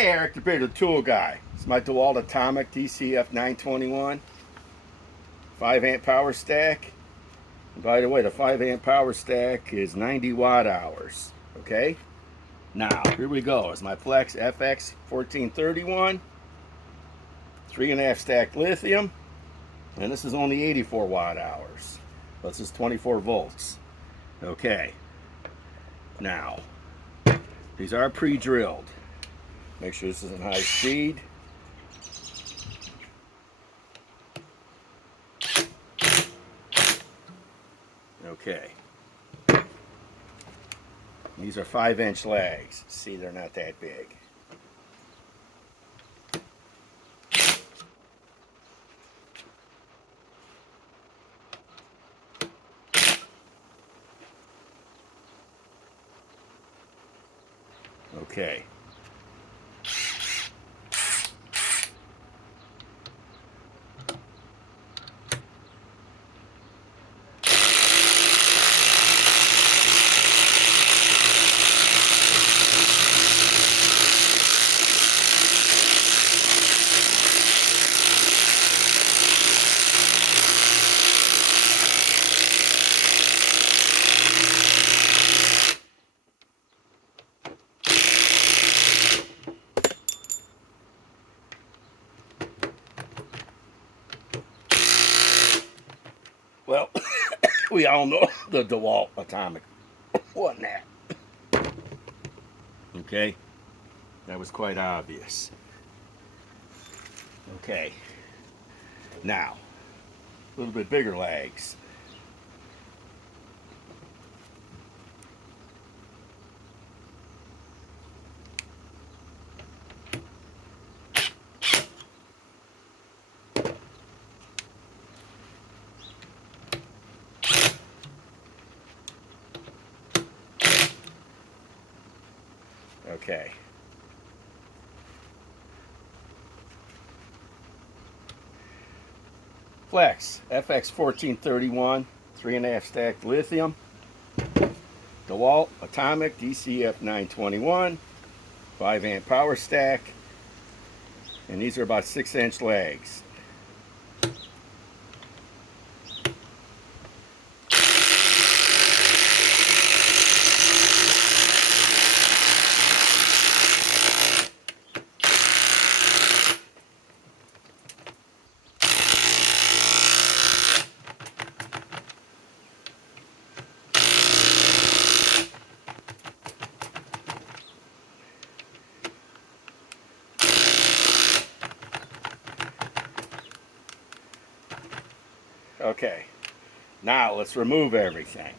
Hey, Eric, the Bearded Tool Guy. It's my DEWALT Atomic DCF 921 5 amp power stack. And by the way, the 5 amp power stack is 90 watt hours. Okay? Now, here we go. It's my Flex FX1431 3.5 stacked lithium. And this is only 84 watt hours. This is 24 volts. Okay. Now, these are pre-drilled. Make sure this isn't high speed. Okay. These are 5-inch lags. See, they're not that big. Okay. Well, we all know the DEWALT Atomic wasn't that. Okay, that was quite obvious. Okay, now, a little bit bigger lags. Okay. Flex FX1431 3.5 stacked lithium. DEWALT Atomic DCF 921 5 amp power stack. And these are about 6-inch lags. Okay, now let's remove everything.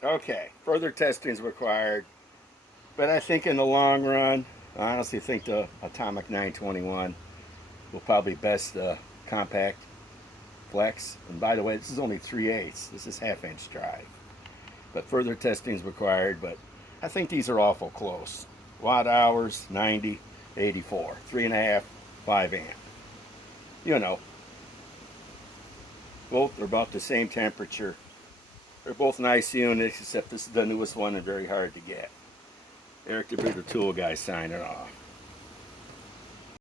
Okay, further testing is required, but I think in the long run, I honestly think the Atomic 921 will probably best the compact Flex. And by the way, this is only 3/8. This is 1/2-inch drive. But further testing is required, but I think these are awful close. Watt hours, 90, 84. 3.5, 5 amp. You know, both are about the same temperature. They're both nice units, except this is the newest one and very hard to get. Eric the Bearded Tool Guy signing off.